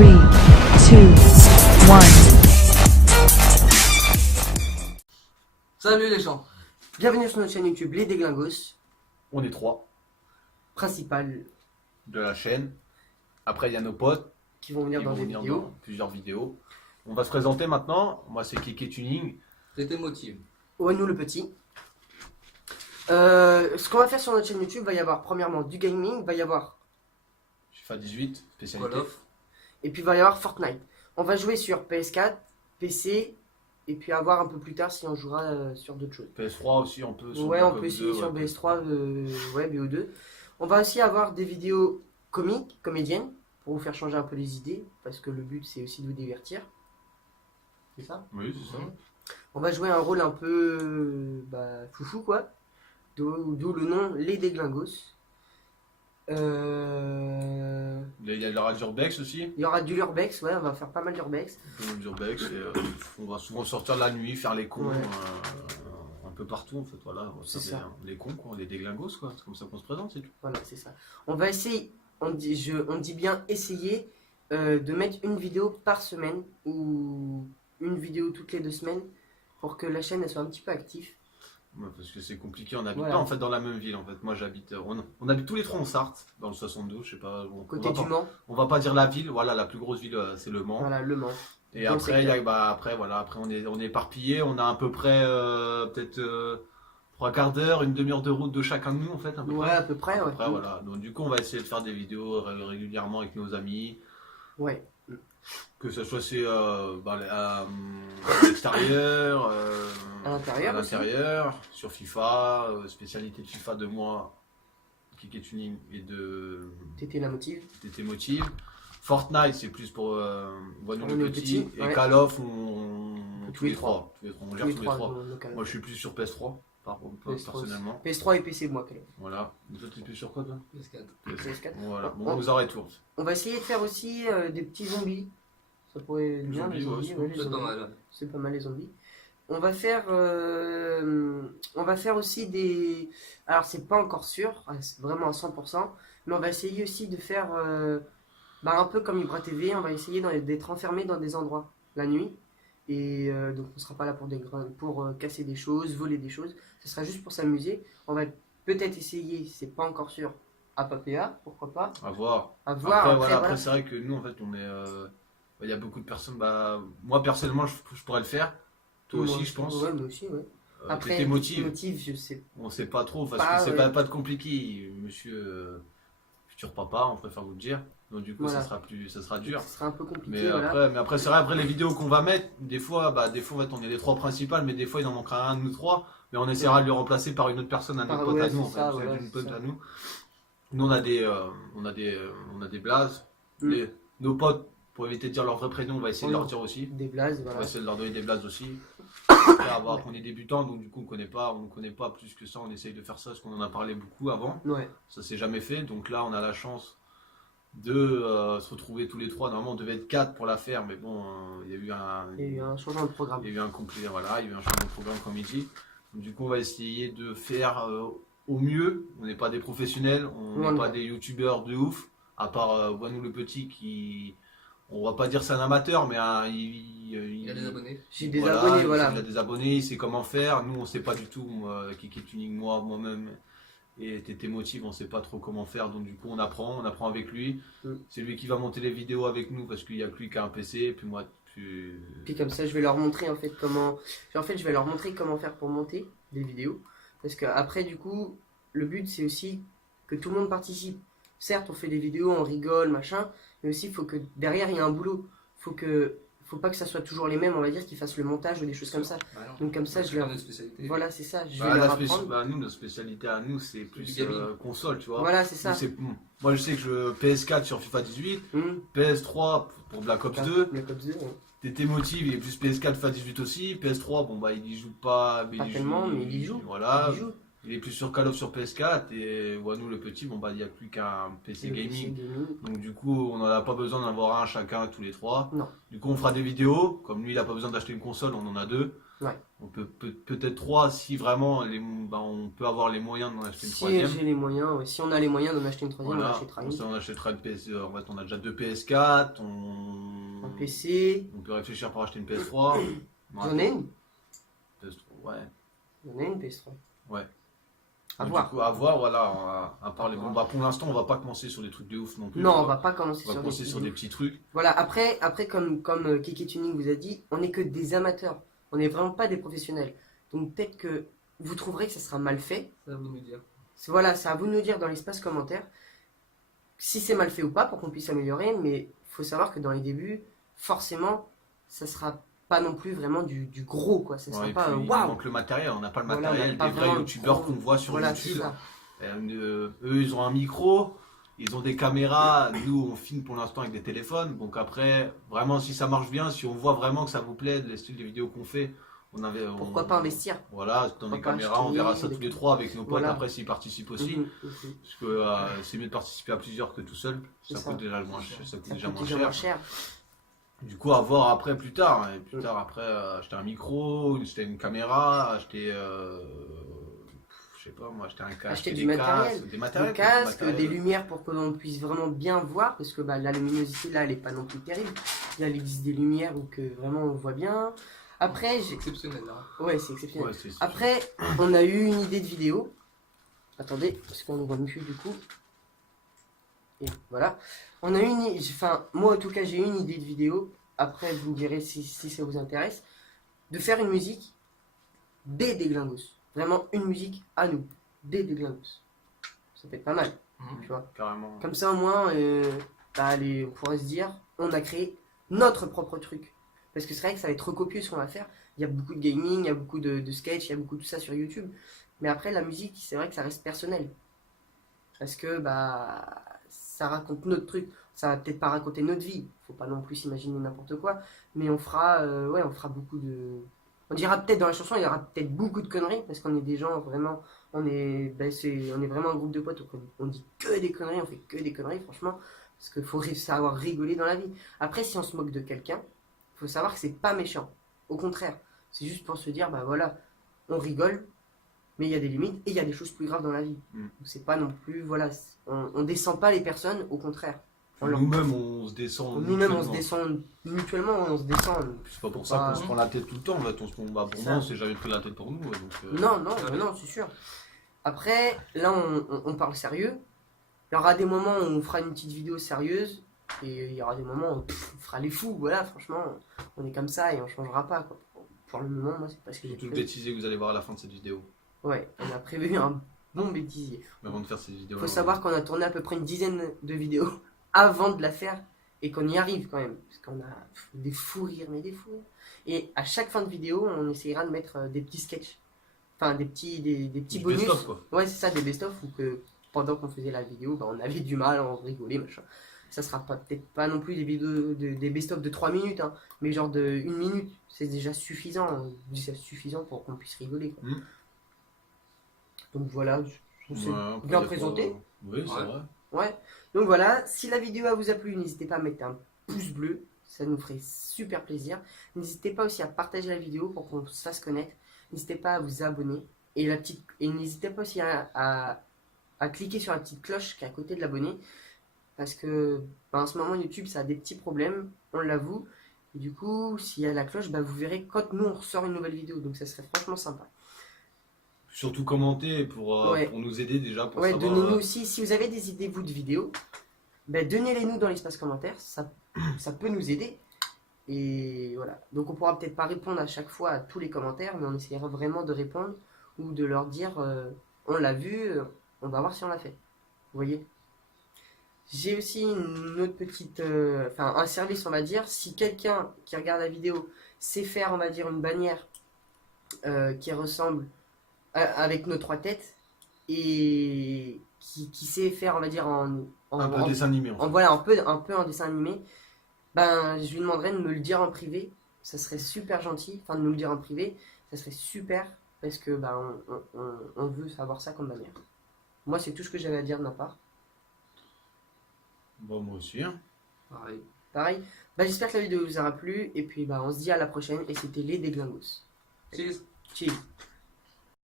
2, 1. Salut les gens. Bienvenue sur notre chaîne YouTube Les Déglingos, On est trois principales de la chaîne. Après, il y a nos potes qui vont venir qui dans vont des venir vidéos. dans plusieurs vidéos. On va se présenter maintenant. Moi, c'est Keke Tuning. C'était motive. Ouanou le petit. Ce qu'on va faire sur notre chaîne YouTube, va y avoir premièrement du gaming, va y avoir FIFA 18, spécialité. Call of. et puis va y avoir Fortnite. On va jouer sur PS4, PC et puis à voir un peu plus tard si on jouera sur d'autres choses. PS3 aussi, on peut. sur Ouais, Black on peut Ops essayer 2, sur ouais. BS3, ouais, BO2. On va aussi avoir des vidéos comiques, comédiennes, pour vous faire changer un peu les idées, parce que le but c'est aussi de vous divertir. C'est ça? Oui, c'est ça. On va jouer un rôle un peu foufou quoi. D'où le nom Les Déglingos. Il y a l'Urbex aussi. Il y aura du Lurbex, ouais, on va faire pas mal d'Urbex. L'Urbex, on va souvent sortir la nuit, faire les cons Ouais. un peu partout en fait. Voilà, on va C'est faire ça. les cons, quoi, les déglingos, quoi. C'est comme ça qu'on se présente, c'est tout. Voilà, c'est ça. On va essayer, on dit bien essayer de mettre une vidéo par semaine ou une vidéo toutes les 2 semaines pour que la chaîne elle soit un petit peu active. Ouais, parce que c'est compliqué, on n'habite Voilà. pas en fait dans la même ville en fait. Moi j'habite, on habite tous les trois en Sarthe, dans le 62, je sais pas. Côté du Mans, On va pas dire la ville, voilà, la plus grosse ville c'est le Mans. voilà, Le Mans. Et dans le après, secteur. après on est éparpillé, on a à peu près peut-être 3/4 d'heure, une demi-heure de route de chacun de nous en fait. À peu Ouais, près. à peu près, ouais. Après, voilà. Donc du coup on va essayer de faire des vidéos régulièrement avec nos amis. Ouais, Que ce soit à l'extérieur, à l'intérieur. à l'intérieur, sur FIFA, spécialité de FIFA de moi, Keke Tuning et de T'étais la motive. TT Motive. Fortnite, c'est plus pour Voinou On est le au petit. petit, Et ouais. Call of, on Tous les trois. On Tous gère les tous les trois trois. dans le local. Moi, je suis plus sur PS3, PS3 personnellement. PS3 et PC, moi, quand même. Voilà. Toi, t'es plus sur quoi, toi PS4. PS4. Voilà. Bon, Oh. on vous arrête tout. On va essayer de faire aussi des petits zombies. Ça pourrait être bien, les zombies, zombies. ouais, Ouais, les C'est pas zombies. mal. C'est pas mal les zombies. On va faire aussi des. Alors c'est pas encore sûr, c'est vraiment à 100%, mais on va essayer aussi de faire un peu comme Ibra TV. On va essayer d'être enfermé dans des endroits la nuit. Et donc on sera pas là pour casser des choses, voler des choses. Ce sera juste pour s'amuser. On va peut-être essayer, c'est pas encore sûr, à Papéa, pourquoi pas. À voir. À voir. Après, Après, après c'est vrai que nous, en fait, on est. Il y a beaucoup de personnes. Moi, personnellement, je pourrais le faire. Toi aussi, je pense. Ouais, moi aussi, ouais. Après, Tes motifs, motive, je sais. on sait pas trop, parce Pas, que c'est ouais. pas de compliqué. Monsieur futur papa, on préfère vous le dire. Donc, du coup, Voilà. ça sera dur. Ce sera un peu compliqué, Mais voilà. après, c'est vrai, après les vidéos qu'on va mettre, des fois, en fait, on est les trois principales, mais des fois, il en manquera un de nous trois. Mais on essaiera de le remplacer par une autre personne, un autre pote Ouais, à nous, en c'est ça, fait. voilà, Une c'est pote ça. à nous. Nous, on a des blazes. Mm. Nos potes, pour éviter de dire leur vrai prénom, on va essayer de leur dire aussi. Des blazes, On voilà. va essayer de leur donner des blazes aussi. Après, avoir qu'on est débutant, donc du coup, on ne connaît pas plus que ça. On essaye de faire ça parce qu'on en a parlé beaucoup avant. Ouais, Ça s'est jamais fait. Donc là, on a la chance de se retrouver tous les trois. Normalement, on devait être 4 pour la faire, mais bon, il y a eu il y a eu un changement de programme. il y a eu un complet, voilà, il y a eu un changement de programme comme il dit. Donc, du coup, on va essayer de faire au mieux. On n'est pas des professionnels, on Non, n'est pas non. des youtubeurs de ouf, à part Voinou le petit qui, on va pas dire c'est un amateur, mais Il y a des abonnés. J'ai des abonnés, voilà. Il a des abonnés, il sait comment faire. Nous, on sait pas du tout. Keke Tuning, moi-même et TT Motive, on sait pas trop comment faire. Donc, du coup, on apprend avec lui. Mm. C'est lui qui va monter les vidéos avec nous parce qu'il y a que lui qui a un PC. Et puis moi, Puis comme ça, je vais leur montrer en fait comment. Je vais leur montrer comment faire pour monter des vidéos. Parce que après, du coup, le but c'est aussi que tout le monde participe. Certes, on fait des vidéos, on rigole, machin, mais aussi il faut que derrière il y ait un boulot. Faut pas que ça soit toujours les mêmes, on va dire, qu'ils fassent le montage ou des choses comme ça. Bah non. Donc comme ça, je C'est leur. pas notre spécialité. Voilà, c'est ça. Je vais leur apprendre. nous, notre spécialité à nous, c'est plus du gaming. console, tu vois. Voilà, c'est ça. Moi, je sais que je PS4 sur FIFA 18, Hum. PS3 pour Black Ops 2. Black Ops 2, ouais. TT Motive, il est plus PS4 FIFA 18 aussi. PS3, bon bah il y joue pas, mais Pas il tellement, joue, mais il y joue. Voilà. Il joue. Il est plus sur Call of sur PS4 et Wanou le petit, bon bah il n'y a plus qu'un PC Le gaming. PC gaming. Donc du coup on n'en a pas besoin d'en avoir un chacun tous les trois. Non. Du coup on fera des vidéos, comme lui il a pas besoin d'acheter une console, on en a deux. Ouais. On peut-être 3 si vraiment on peut avoir les moyens d'en acheter une Si troisième. j'ai les moyens, ouais, si on a les moyens d'en acheter une troisième, on Voilà, achètera une. on achètera une PS, en fait, on a déjà 2 PS4, Un PC, on peut réfléchir pour acheter une PS3. j'en ai une. Ouais. J'en ai une PS3. Ouais. À Donc, voir. du coup, à voir, voilà, à part les... Bon, bah, pour l'instant, on va pas commencer sur des trucs de ouf non plus. Non, tu on vois. va pas commencer On va sur commencer sur des vidéos. petits trucs. Voilà, après comme Kiki Tuning vous a dit, on n'est que des amateurs. On n'est vraiment pas des professionnels. Donc peut-être que vous trouverez que ça sera mal fait. Ça va vous nous dire. Voilà, c'est à vous de nous dire dans l'espace commentaire si c'est mal fait ou pas pour qu'on puisse améliorer. Mais il faut savoir que dans les débuts, forcément, ça sera pas non plus vraiment du gros, quoi. Ça sera Ouais, et pas puis, il waouh. manque le matériel, on n'a pas le Voilà, on matériel n'a pas des vrais vraiment youtubeurs trop- qu'on voit sur Voilà, c'est YouTube. ça. Eux, ils ont un micro, ils ont des caméras, nous, on filme pour l'instant avec des téléphones. Donc après, vraiment, si ça marche bien, si on voit vraiment que ça vous plaît, le style de vidéos qu'on fait, Pourquoi pas investir? Voilà, dans Pourquoi les pas caméras, on acheter verra ça des tous les trucs. 3 avec nos potes Voilà. après s'ils participent aussi. Mhm. Parce que c'est mieux de participer à plusieurs que tout seul. C'est Ça ça. coûte déjà moins cher. Ça coûte Ça déjà coûte moins déjà cher. moins cher. Du coup, à voir après plus tard. Et plus tard, après, acheter un micro, acheter une caméra, acheter. Je sais pas moi, acheter un casque. Acheter des du matériel. casques, des matériels. Des casques, matériel. des lumières pour que l'on puisse vraiment bien voir, parce que bah, la luminosité là elle est pas non plus terrible. Là il existe des lumières où que vraiment on voit bien. Après, C'est exceptionnel là. ouais, c'est exceptionnel. Ouais, c'est- Après, on a eu une idée de vidéo. Attendez, parce qu'on ne voit plus du coup. Et voilà. On a eu enfin, moi en tout cas, j'ai eu une idée de vidéo. Après, vous me direz si ça vous intéresse. De faire une musique des Déglingos. Vraiment une musique à nous. Des Déglingos. Ça peut être pas mal, tu vois. Carrément. Comme ça, au moins, bah, allez, on pourrait se dire, on a créé notre propre truc. Parce que c'est vrai que ça va être recopié ce qu'on va faire. Il y a beaucoup de gaming, il y a beaucoup de sketch, il y a beaucoup de tout ça sur YouTube. Mais après, la musique, c'est vrai que ça reste personnel. Parce que bah, ça raconte notre truc. Ça va peut-être pas raconter notre vie. Faut pas non plus s'imaginer n'importe quoi. Mais on fera, ouais, on fera beaucoup de. On dira peut-être dans la chanson, il y aura peut-être beaucoup de conneries parce qu'on est des gens vraiment. On est vraiment un groupe de potes. Donc on dit que des conneries, on fait que des conneries, franchement. Parce qu'il faut savoir rigoler dans la vie. Après, si on se moque de quelqu'un, il faut savoir que c'est pas méchant. Au contraire, c'est juste pour se dire, bah voilà, on rigole, mais il y a des limites et il y a des choses plus graves dans la vie. Mm. Donc c'est pas non plus, voilà, on descend pas les personnes, au contraire. Nous-mêmes, on se descend. Nous-mêmes, on se mutuellement. descend mutuellement, on se descend. C'est pas pour ça qu'on se prend la tête tout le temps. En fait, pour C'est moi, ça. on s'est jamais pris la tête pour nous. Donc, Non, c'est sûr. Après, là, on parle sérieux. Il y aura des moments où on fera une petite vidéo sérieuse. Et il y aura des moments où on fera les fous. Voilà, franchement, on est comme ça et on changera pas. Quoi. Pour le moment, moi, c'est pas ce que j'ai Surtout le prévu. bêtisier que vous allez voir à la fin de cette vidéo. Ouais, on a prévu un bon bêtisier. Mais avant de faire cette vidéo. Il faut savoir qu'on a tourné à peu près une dizaine de vidéos avant de la faire et qu'on y arrive quand même. Parce qu'on a des fous rires, mais des fous rires. Et à chaque fin de vidéo, on essayera de mettre des petits sketchs. Enfin, des petits Du bonus. best-of, quoi. Ouais, c'est ça, des best-of où que pendant qu'on faisait la vidéo, bah, on avait du mal à en rigoler, machin. Ça sera peut-être pas non plus des vidéos des best-of de 3 minutes, hein, mais genre de 1 minute. C'est déjà suffisant. C'est suffisant pour qu'on puisse rigoler. Quoi. Mm. Donc voilà, c'est Ouais, après, bien des fois, présenté. Oui, c'est Ouais. vrai. Ouais. Donc voilà, si la vidéo vous a plu, n'hésitez pas à mettre un pouce bleu, ça nous ferait super plaisir. N'hésitez pas aussi à partager la vidéo pour qu'on se fasse connaître. N'hésitez pas à vous abonner. Et n'hésitez pas aussi à cliquer sur la petite cloche qui est à côté de l'abonné. Parce que bah, en ce moment, YouTube, ça a des petits problèmes, on l'avoue. Et du coup, s'il y a la cloche, bah, vous verrez quand nous on ressort une nouvelle vidéo. Donc ça serait franchement sympa. Surtout commenter Ouais. pour nous aider déjà. Pour Ouais, savoir, donnez-nous aussi, si vous avez des idées, vous, de vidéos, ben, donnez-les nous dans l'espace commentaire, ça peut nous aider. Et voilà. Donc on pourra peut-être pas répondre à chaque fois à tous les commentaires, mais on essaiera vraiment de répondre ou de leur dire on l'a vu, on va voir si on l'a fait. Vous voyez? J'ai aussi une autre petite, enfin un service on va dire, si quelqu'un qui regarde la vidéo sait faire on va dire une bannière qui ressemble avec nos 3 têtes et qui sait faire on va dire un peu dessin animé. En fait. voilà, un peu en dessin animé, ben je lui demanderais de me le dire en privé, ça serait super gentil, enfin de nous le dire en privé, ça serait super parce que ben on veut savoir ça comme bannière. Moi c'est tout ce que j'avais à dire de ma part. Bon, moi aussi. Hein. Pareil, ben, j'espère que la vidéo vous aura plu et puis ben, on se dit à la prochaine et c'était les Déglingos. Cheers. Cheers.